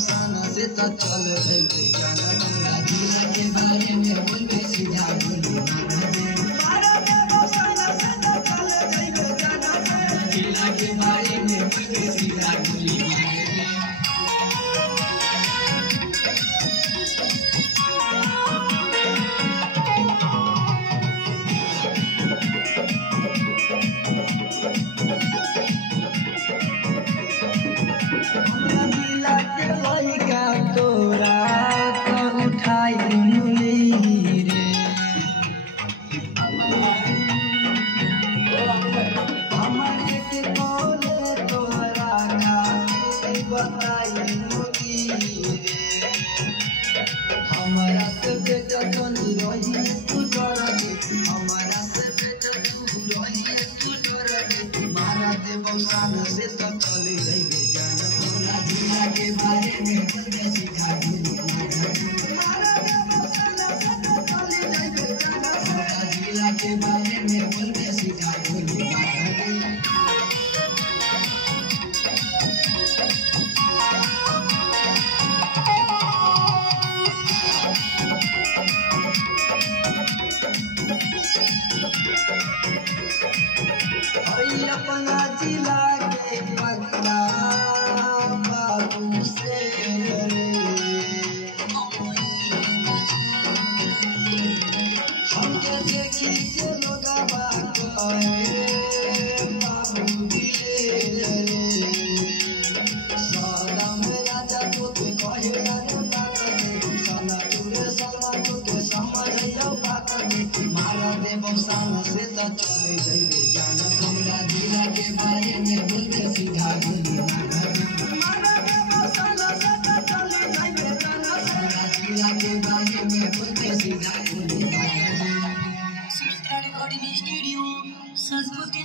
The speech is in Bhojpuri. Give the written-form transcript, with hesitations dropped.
चल जइबे जाना गंगा जिला के बारे में बोलबे सीधा बोली मारा दे बसाना से चल जइबे जाना जिला के बारे में बोलबे सीधा बोली हमारा से बेटा तो रही तू डर हमारा से बेटा तू रही तू डर मारा दे बौसान से तो चले जइबे जाना तोरा जिला के बारे में बोलबे सीधा बोली मारा दे बौसान से तो चले जइबे जाना तोरा जिला के बारे में बोलबे सीधा बोली अपना जिला के पगला बाबू से हमके देखी के लोगवा कहे बाबू दिए सलाम राजा तो के कहे रे बात सना तुरे सलवा तो के समझियो बात मारा दे बौसान से त चले जइबे जाना हमरा जिला के बारे में बोलबे सीधा बोली मारा दे बौसान से त चले जइबे जाना हमरा जिला के बारे में बोलबे सीधा बोली रिकॉर्डिंग स्टूडियो सरस्वती।